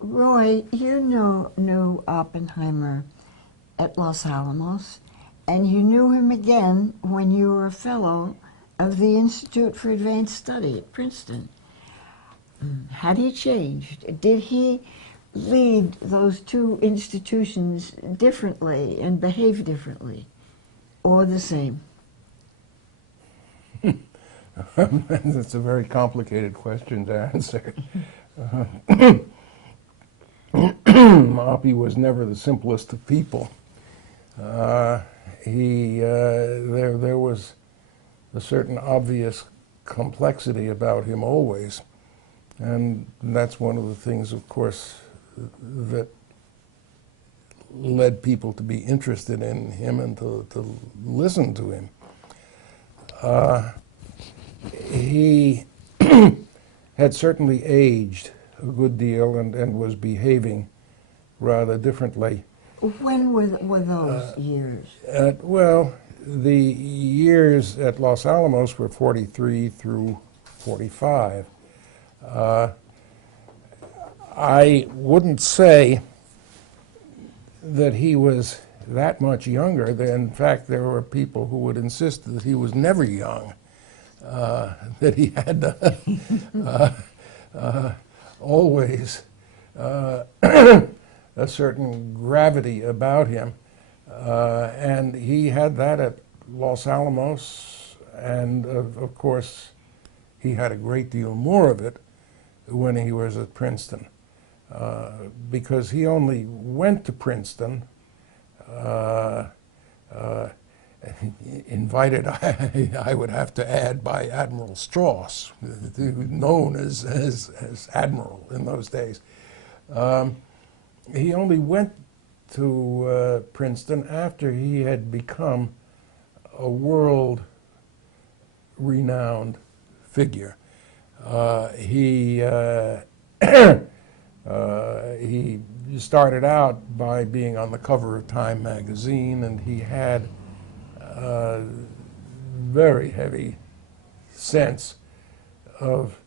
Roy, you knew Oppenheimer at Los Alamos, and you knew him again when you were a fellow of the Institute for Advanced Study at Princeton. Had he changed? Did he lead those two institutions differently and behave differently, or the same? That's a very complicated question to answer. Oppie was never the simplest of people. There was a certain obvious complexity about him always, and that's one of the things, of course, that led people to be interested in him and to listen to him. He had certainly aged a good deal and was behaving rather differently. When were those years? Well, the years at Los Alamos were 43 through 45. I wouldn't say that he was that much younger. In fact, there were people who would insist that he was never young, that he had always a certain gravity about him. And he had that at Los Alamos, and of course, he had a great deal more of it when he was at Princeton, because he only went to Princeton invited, I would have to add, by Admiral Strauss, known as Admiral in those days. He only went to Princeton after he had become a world-renowned figure. He started out by being on the cover of Time magazine, and he had a very heavy sense of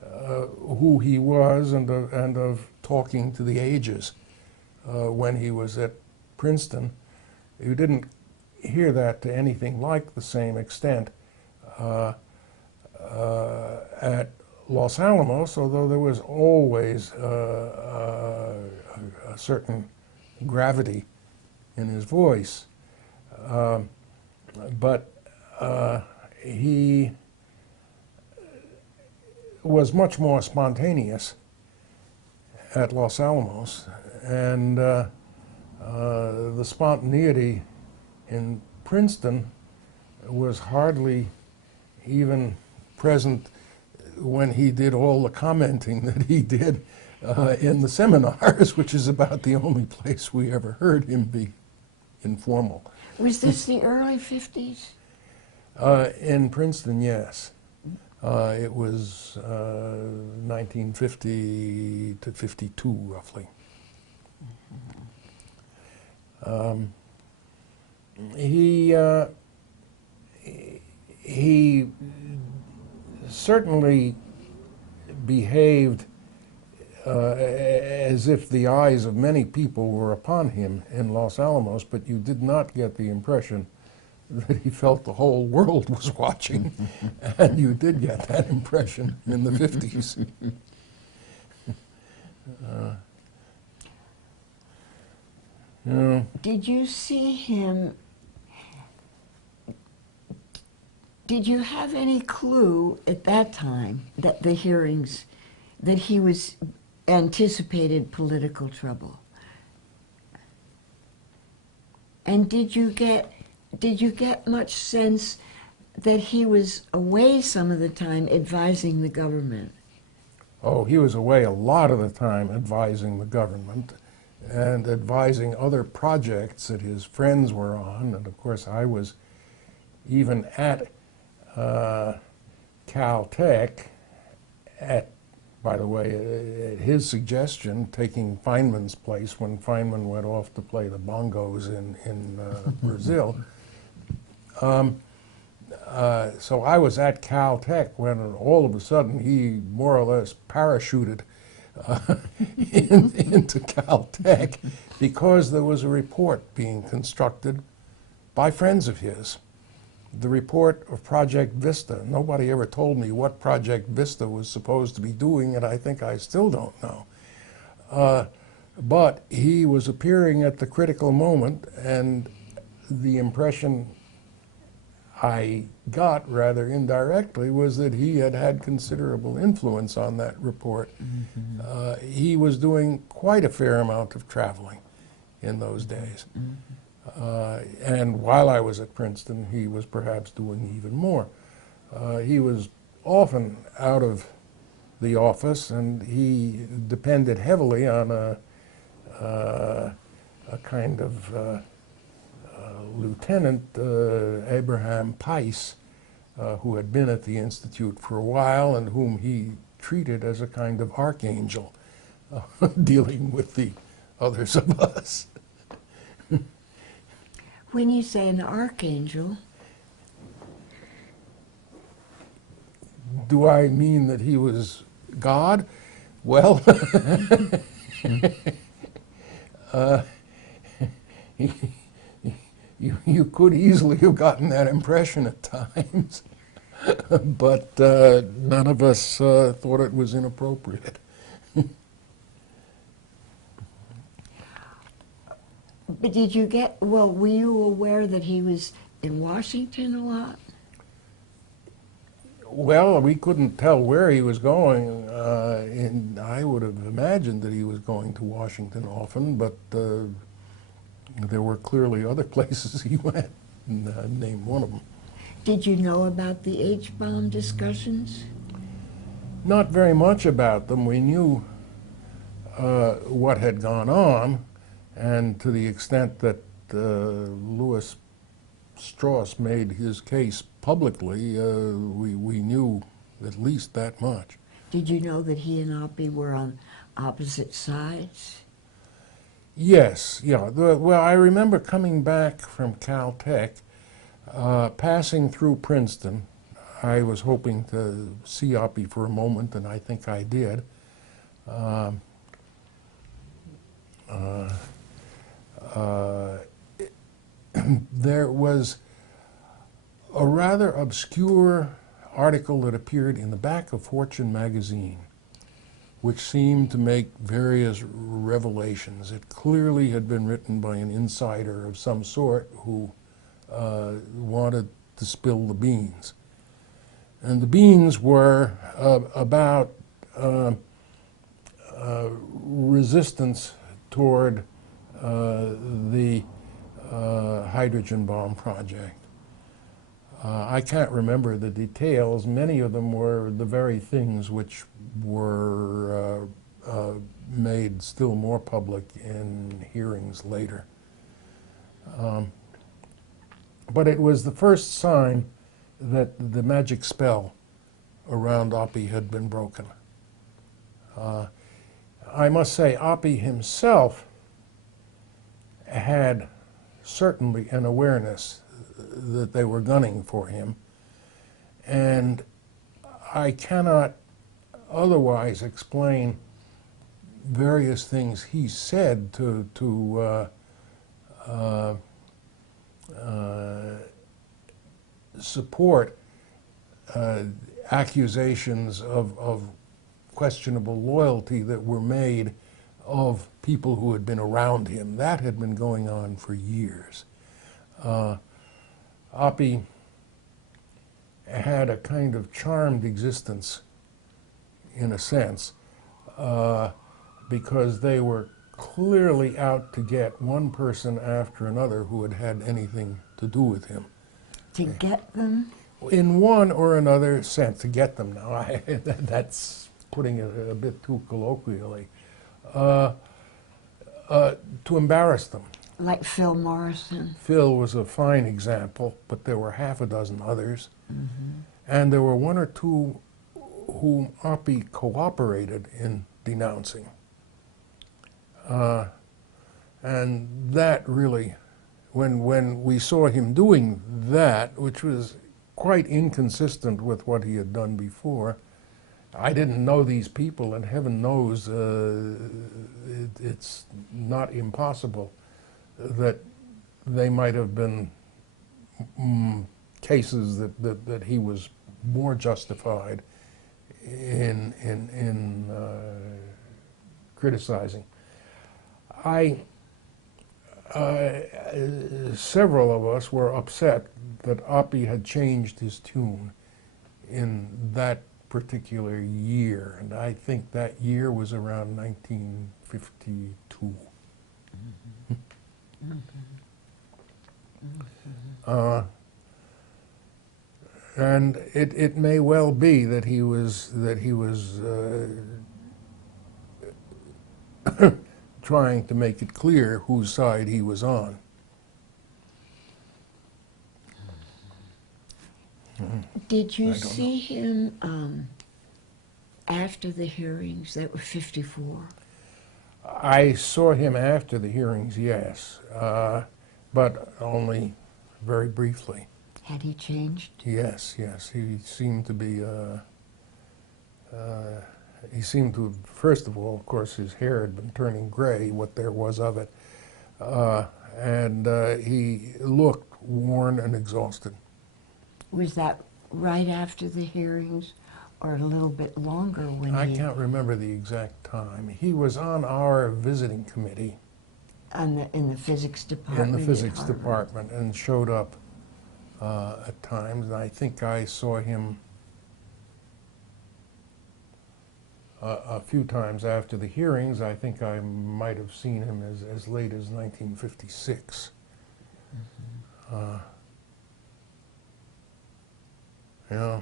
who he was and of talking to the ages when he was at Princeton. You didn't hear that to anything like the same extent at Los Alamos, although there was always a certain gravity in his voice. But he was much more spontaneous at Los Alamos, and the spontaneity in Princeton was hardly even present when he did all the commenting that he did in the seminars, which is about the only place we ever heard him be informal. Was this the early 50s? In Princeton, yes. It was 1950 to 52, roughly. He certainly behaved as if the eyes of many people were upon him in Los Alamos, but you did not get the impression that he felt the whole world was watching, and you did get that impression in the 50s. Did you see him? Did you have any clue at that time, that the hearings, that he was anticipated political trouble? And did you get much sense that he was away some of the time advising the government? Oh, he was away a lot of the time advising the government and advising other projects that his friends were on. And of course, I was even at Caltech by the way, at his suggestion, taking Feynman's place when Feynman went off to play the bongos in Brazil. So I was at Caltech when all of a sudden he more or less parachuted uh, into Caltech because there was a report being constructed by friends of his. The report of Project Vista. Nobody ever told me what Project Vista was supposed to be doing, and I think I still don't know. But he was appearing at the critical moment, and the impression I got, rather indirectly, was that he had had considerable influence on that report. Mm-hmm. He was doing quite a fair amount of traveling in those days. Mm-hmm. And while I was at Princeton, he was perhaps doing even more. He was often out of the office, and he depended heavily on a kind of Lieutenant Abraham Peiss, who had been at the Institute for a while and whom he treated as a kind of archangel dealing with the others of us. When you say an archangel, do I mean that he was God? Well, you could easily have gotten that impression at times, but none of us thought it was inappropriate. but did you get, well, were you aware that he was in Washington a lot? Well, we couldn't tell where he was going, and I would have imagined that he was going to Washington often, but there were clearly other places he went, and name one of them. Did you know about the H-bomb discussions? Not very much about them. We knew what had gone on, and to the extent that Louis Strauss made his case publicly, we knew at least that much. Did you know that he and Oppie were on opposite sides? Yes, yeah. Well, I remember coming back from Caltech, passing through Princeton. I was hoping to see Oppie for a moment, and I think I did. There was a rather obscure article that appeared in the back of Fortune magazine, which seemed to make various revelations. It clearly had been written by an insider of some sort who wanted to spill the beans. And the beans were about resistance toward the hydrogen bomb project. I can't remember the details. Many of them were the very things which were made still more public in hearings later. But it was the first sign that the magic spell around Oppie had been broken. I must say, Oppie himself had certainly an awareness that they were gunning for him, and I cannot otherwise explain various things he said to support accusations of questionable loyalty that were made of people who had been around him. That had been going on for years. Oppie had a kind of charmed existence, in a sense, because they were clearly out to get one person after another who had had anything to do with him. To get them? In one or another sense, to get them now. That's putting it a bit too colloquially. To embarrass them. Like Phil Morrison? Phil was a fine example, but there were half a dozen others. Mm-hmm. And there were one or two whom Oppie cooperated in denouncing. And that really, when we saw him doing that, which was quite inconsistent with what he had done before, I didn't know these people, and heaven knows it's not impossible that they might have been cases that he was more justified in criticizing. Several of us were upset that Oppie had changed his tune in that particular year, and I think that year was around 1952. And it may well be that he was trying to make it clear whose side he was on. Did you see him after the hearings that were 54? I saw him after the hearings, yes, but only very briefly. Had he changed? Yes, yes. He seemed to be, he seemed to, first of all, of course, his hair had been turning gray, what there was of it, and he looked worn and exhausted. Was that right after the hearings or a little bit longer when I can't remember the exact time. He was on our visiting committee. In the physics department? In the physics department, and showed up at times, and I think I saw him a few times after the hearings. I think I might have seen him as late as 1956. Mm-hmm. Yeah.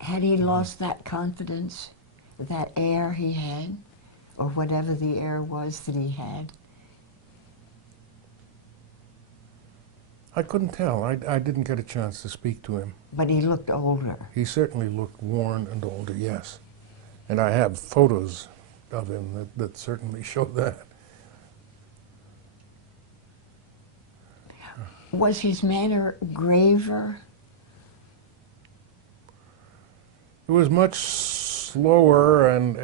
Had he lost that confidence, that air he had, or whatever the air was that he had? I couldn't tell. I didn't get a chance to speak to him. But he looked older. He certainly looked worn and older, yes. And I have photos of him that certainly show that. Was his manner graver? It was much slower, and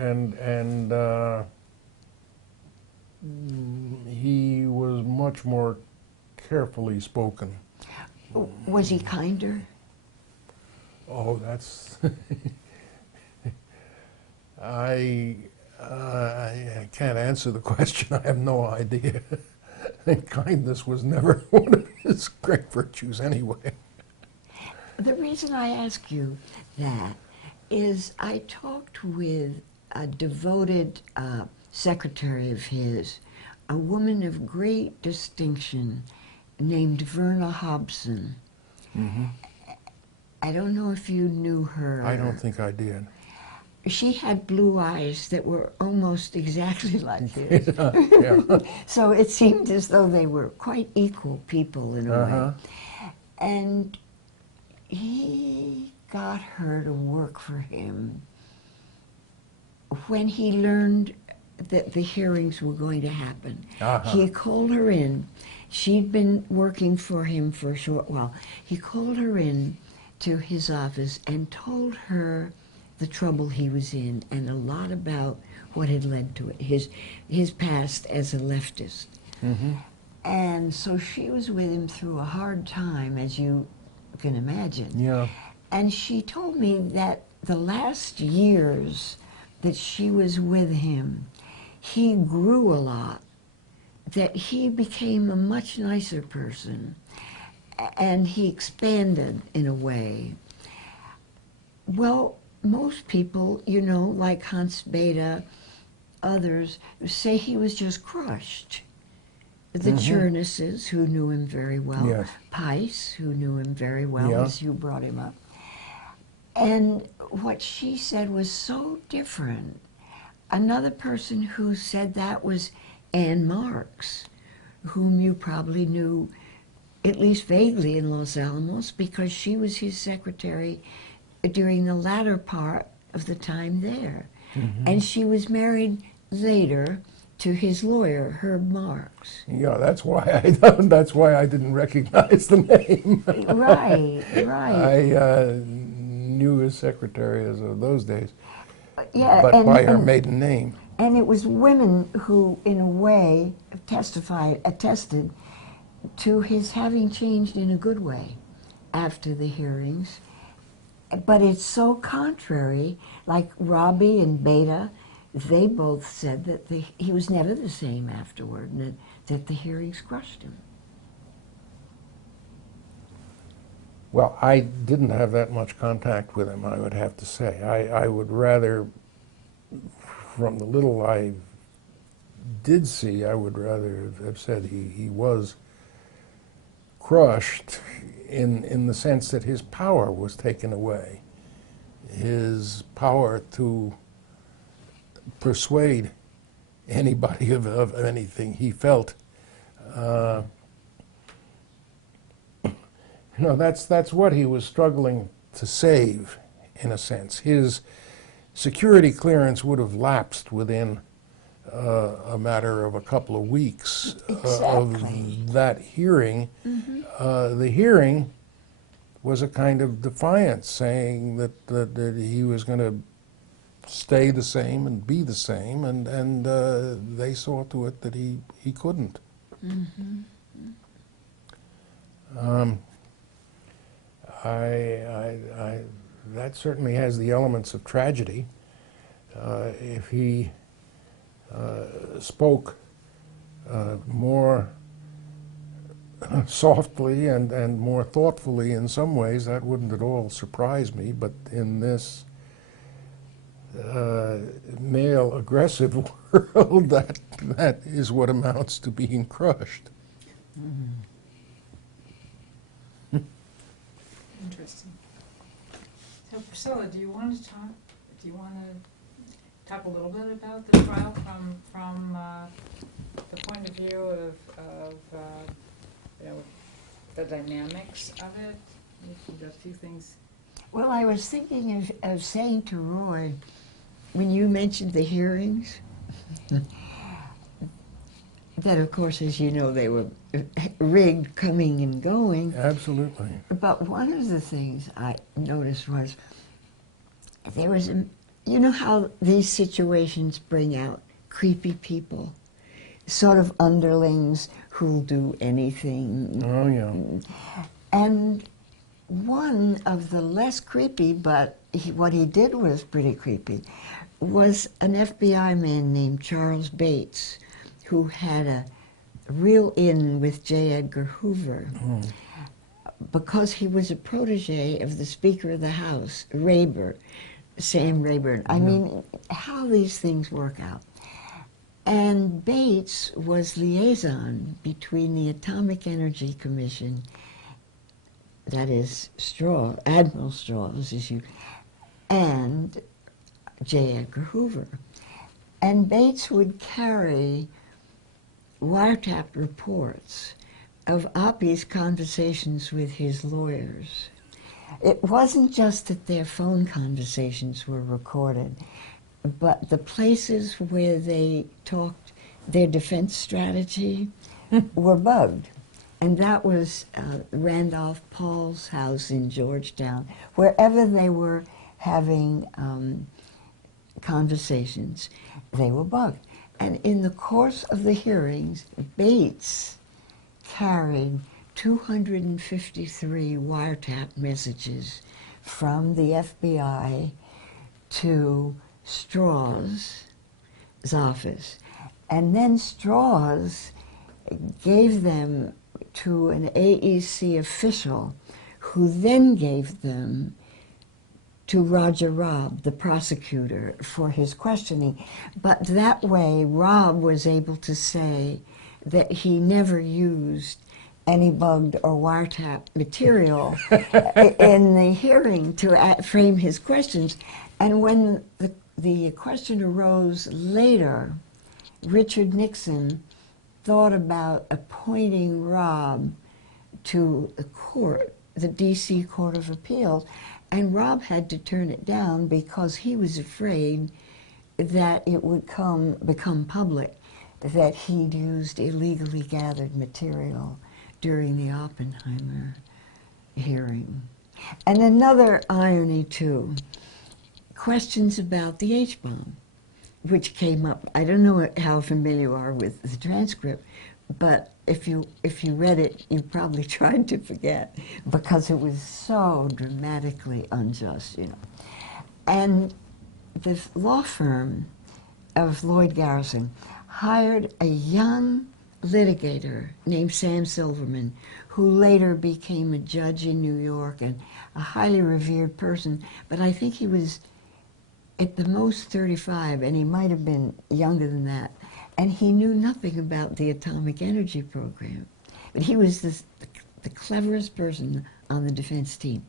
he was much more carefully spoken. Was he kinder? Oh, that's I can't answer the question. I have no idea. Kindness was never one of his great virtues anyway. The reason I ask you that is I talked with a devoted secretary of his, a woman of great distinction named Verna Hobson. Mm-hmm. I don't know if you knew her. I don't think I did. She had blue eyes that were almost exactly like his. Yeah. So it seemed as though they were quite equal people in a way. And he got her to work for him when he learned that the hearings were going to happen. He called her in. She'd been working for him for a short while. He called her in to his office and told her the trouble he was in and a lot about what had led to it, his past as a leftist. Mm-hmm. And so she was with him through a hard time, as you can imagine. Yeah. And she told me that the last years that she was with him, he grew a lot, that he became a much nicer person, and he expanded in a way. Well, most people, you know, like Hans Bethe, others, say he was just crushed. The Chernises, who knew him very well, yes. Peiss, who knew him very well, as you brought him up. And what she said was so different. Another person who said that was Anne Marks, whom you probably knew at least vaguely in Los Alamos because she was his secretary during the latter part of the time there. Mm-hmm. And she was married later to his lawyer, Herb Marks. Yeah, that's why I didn't recognize the name. Right, right. I knew his secretary as of those days, Yeah, but by her maiden name. And it was women who, in a way, attested to his having changed in a good way after the hearings. But it's so contrary, like Robbie and Beta, they both said that he was never the same afterward, and that the hearings crushed him. Well, I didn't have that much contact with him, I would have to say. I would rather, from the little I did see, I would rather have said he was crushed in the sense that his power was taken away. His power to persuade anybody of anything he felt. That's what he was struggling to save, in a sense. His security clearance would have lapsed within a matter of a couple of weeks of that hearing. The hearing was a kind of defiance, saying that he was going to stay the same and be the same, and they saw to it that he couldn't. That certainly has the elements of tragedy. If he spoke more softly and more thoughtfully in some ways, that wouldn't at all surprise me, but in this male aggressive world, that is what amounts to being crushed. Interesting. So Priscilla, do you want to talk a little bit about the trial from the point of view of the dynamics of it? A few things. Well, I was thinking of saying to Roy, when you mentioned the hearings, that of course, as you know, they were rigged, coming and going. Absolutely. But one of the things I noticed was there was you know how these situations bring out creepy people, sort of underlings who'll do anything. Oh, yeah. And one of the less creepy, but what he did was pretty creepy, was an FBI man named Charles Bates, who had a real in with J. Edgar Hoover, because he was a protege of the Speaker of the House, Sam Rayburn. I mean, how these things work out. And Bates was liaison between the Atomic Energy Commission, that is Admiral Strauss, and J. Edgar Hoover. And Bates would carry wiretap reports of Oppie's conversations with his lawyers. It wasn't just that their phone conversations were recorded, but the places where they talked their defense strategy were bugged. And that was Randolph Paul's house in Georgetown. Wherever they were having conversations, they were bugged. And in the course of the hearings, Bates carried 253 wiretap messages from the FBI to Strauss' office. And then Strauss gave them to an AEC official, who then gave them to Roger Robb, the prosecutor, for his questioning. But that way, Robb was able to say that he never used any bugged or wiretap material in the hearing to frame his questions. And when the question arose later, Richard Nixon thought about appointing Robb to the court, the D.C. Court of Appeals, and Robb had to turn it down because he was afraid that it would become public that he'd used illegally gathered material during the Oppenheimer hearing. And another irony, too, questions about the H-bomb, which came up. I don't know how familiar you are with the transcript, but if you read it, you probably tried to forget because it was so dramatically unjust, you know. And the law firm of Lloyd Garrison hired a young litigator named Sam Silverman, who later became a judge in New York and a highly revered person. But I think he was at the most 35, and he might have been younger than that. And he knew nothing about the atomic energy program. But he was the cleverest person on the defense team.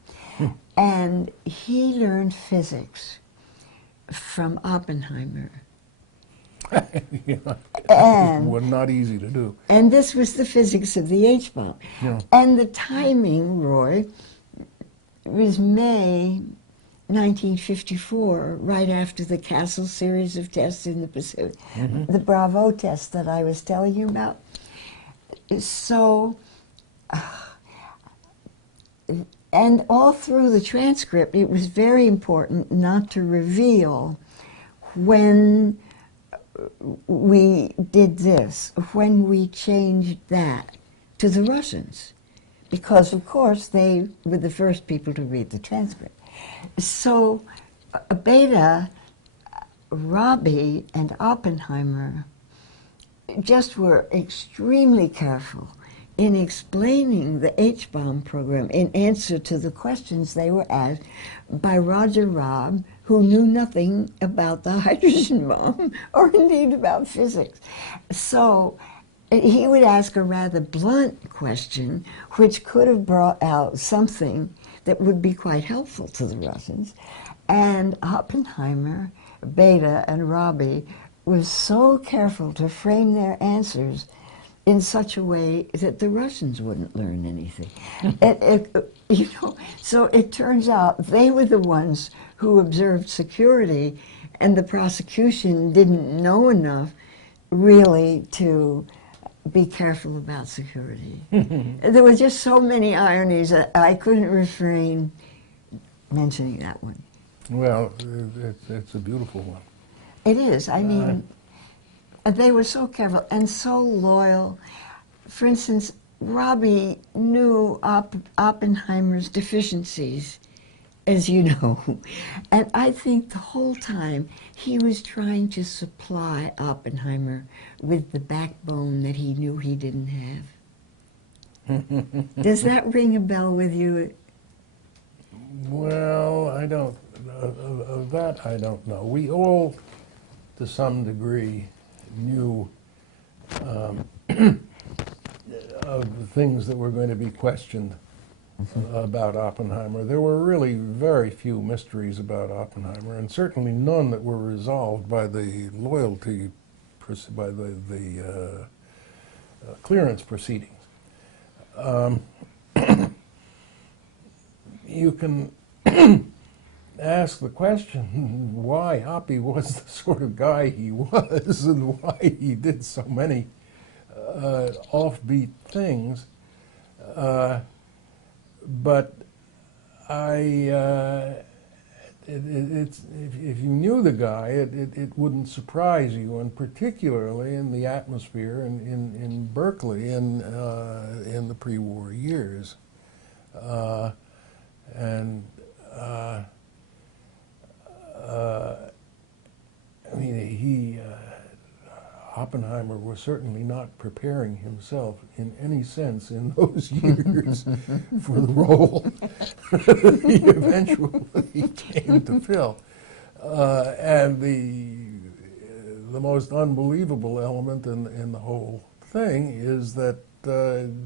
And he learned physics from Oppenheimer. Yeah. And It was not easy to do. And this was the physics of the H-bomb. Yeah. And the timing, Roy, was May 1954, right after the Castle series of tests in the Pacific, the Bravo test that I was telling you about. So, and all through the transcript, it was very important not to reveal when we did this, when we changed that to the Russians, because of course they were the first people to read the transcript. So Beta, Robbie, and Oppenheimer just were extremely careful in explaining the H-bomb program in answer to the questions they were asked by Roger Robb, who knew nothing about the hydrogen bomb or indeed about physics. So he would ask a rather blunt question, which could have brought out something that would be quite helpful to the Russians. And Oppenheimer, Beta, and Robbie was so careful to frame their answers in such a way that the Russians wouldn't learn anything. You know, so it turns out they were the ones who observed security, and the prosecution didn't know enough really to be careful about security. There were just so many ironies that I couldn't refrain mentioning that one. Well, it's a beautiful one. It is. I mean, they were so careful and so loyal. For instance, Robbie knew Oppenheimer's deficiencies, as you know. And I think the whole time he was trying to supply Oppenheimer with the backbone that he knew he didn't have. Does that ring a bell with you? Well, I don't, of that I don't know. We all, to some degree, knew of the things that were going to be questioned about Oppenheimer. There were really very few mysteries about Oppenheimer, and certainly none that were resolved by the loyalty, by the clearance proceedings. You can ask the question why Oppie was the sort of guy he was and why he did so many offbeat things. But it's if you knew the guy, it wouldn't surprise you, and particularly in the atmosphere in Berkeley in the pre-war years. I mean, Oppenheimer was certainly not preparing himself in any sense in those years for the role that he eventually came to fill. And the most unbelievable element in the whole thing is that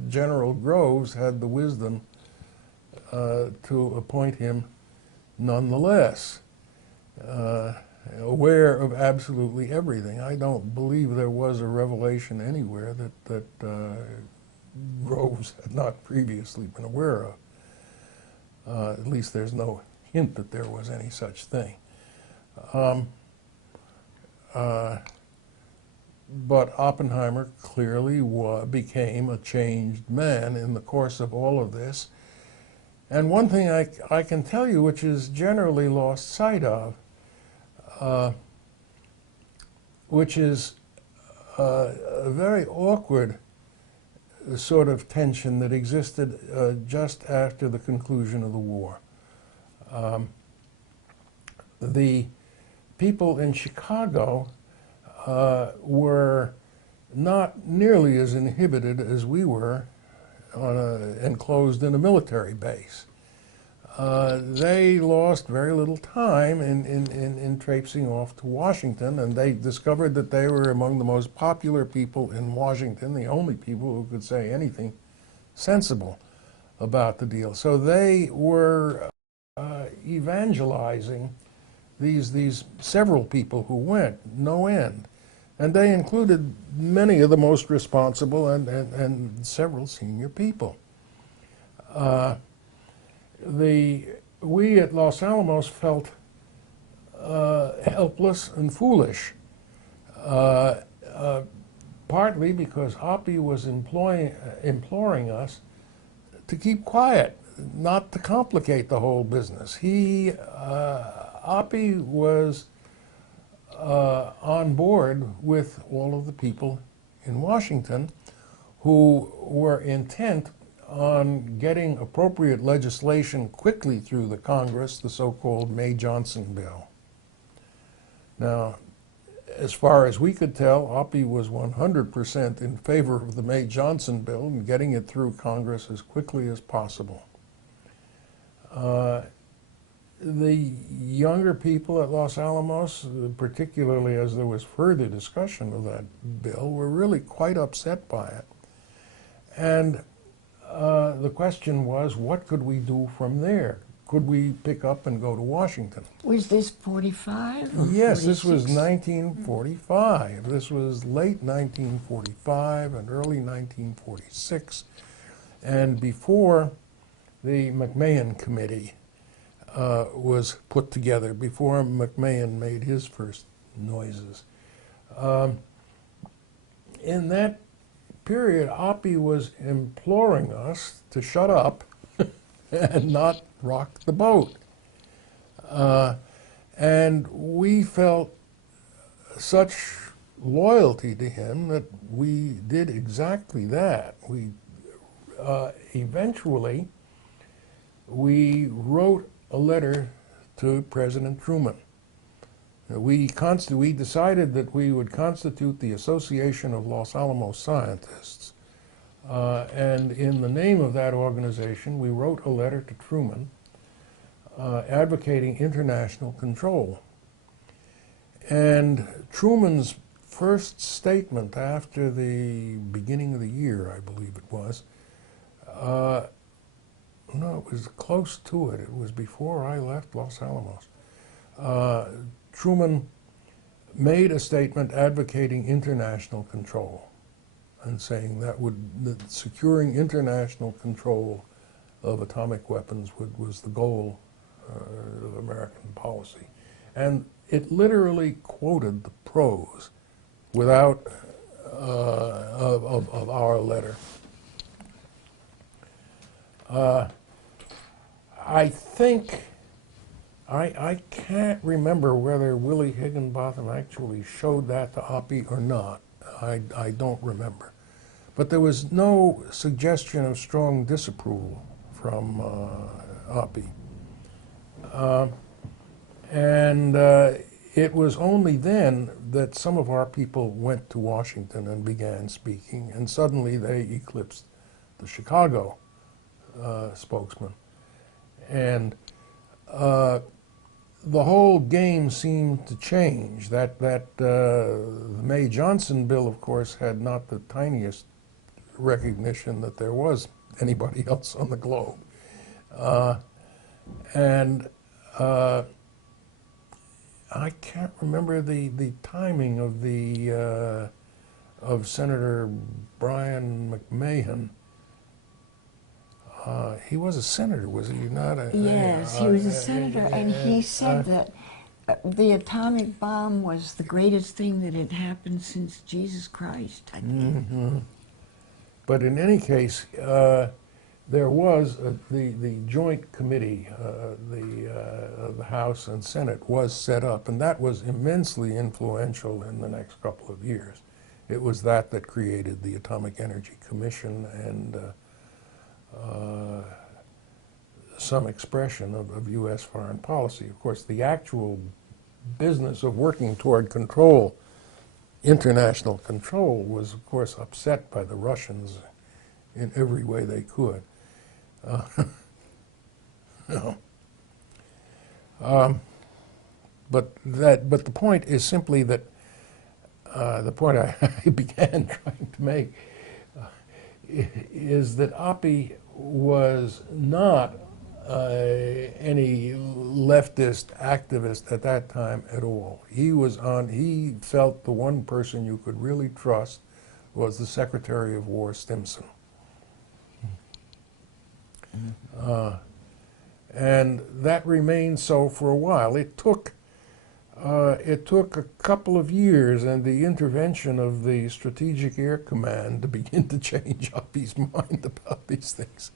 General Groves had the wisdom to appoint him nonetheless, aware of absolutely everything. I don't believe there was a revelation anywhere that Groves had not previously been aware of. At least there's no hint that there was any such thing. But Oppenheimer clearly became a changed man in the course of all of this. And one thing I can tell you, which is generally lost sight of, which is a very awkward sort of tension that existed just after the conclusion of the war. The people in Chicago were not nearly as inhibited as we were enclosed in a military base. They lost very little time in traipsing off to Washington, and they discovered that they were among the most popular people in Washington, the only people who could say anything sensible about the deal. So they were evangelizing these several people who went, no end. And they included many of the most responsible and several senior people. We at Los Alamos felt helpless and foolish, partly because Oppie was imploring us to keep quiet, not to complicate the whole business. Oppie was on board with all of the people in Washington who were intent on getting appropriate legislation quickly through the Congress, the so-called May-Johnson bill. Now, as far as we could tell, Oppie was 100% in favor of the May-Johnson bill and getting it through Congress as quickly as possible. The younger people at Los Alamos, particularly as there was further discussion of that bill, were really quite upset by it. And the question was, what could we do from there? Could we pick up and go to Washington? Was this 45? Yes, this was 1945. This was late 1945 and early 1946, and before the McMahon Committee was put together, before McMahon made his first noises. In that period, Oppie was imploring us to shut up and not rock the boat. And we felt such loyalty to him that we did exactly that. Eventually, we wrote a letter to President Truman. We decided that we would constitute the Association of Los Alamos Scientists. And in the name of that organization, we wrote a letter to Truman advocating international control. And Truman's first statement after the beginning of the year, I believe it was, no, it was close to it. It was before I left Los Alamos. Truman made a statement advocating international control and saying that securing international control of atomic weapons was the goal of American policy. And it literally quoted the prose without of our letter. I think, I can't remember whether Willie Higginbotham actually showed that to Oppie or not. I don't remember. But there was no suggestion of strong disapproval from Oppie. It was only then that some of our people went to Washington and began speaking, and suddenly they eclipsed the Chicago spokesman. And the whole game seemed to change. The May-Johnson bill, of course, had not the tiniest recognition that there was anybody else on the globe. I can't remember the timing of Senator Brian McMahon. He was a senator, was he not? Yes, he was a senator, and he said that the atomic bomb was the greatest thing that had happened since Jesus Christ, I think. Mm-hmm. But in any case, there was the joint committee, the House and Senate was set up, and that was immensely influential in the next couple of years. It was that created the Atomic Energy Commission and some expression of U.S. foreign policy. Of course, the actual business of working toward control, international control, was, of course, upset by the Russians in every way they could. No. But the point is simply that the point I began trying to make is that Oppie was not any leftist activist at that time at all. He felt the one person you could really trust was the Secretary of War Stimson. And that remained so for a while. It took a couple of years and the intervention of the Strategic Air Command to begin to change Oppie's mind about these things.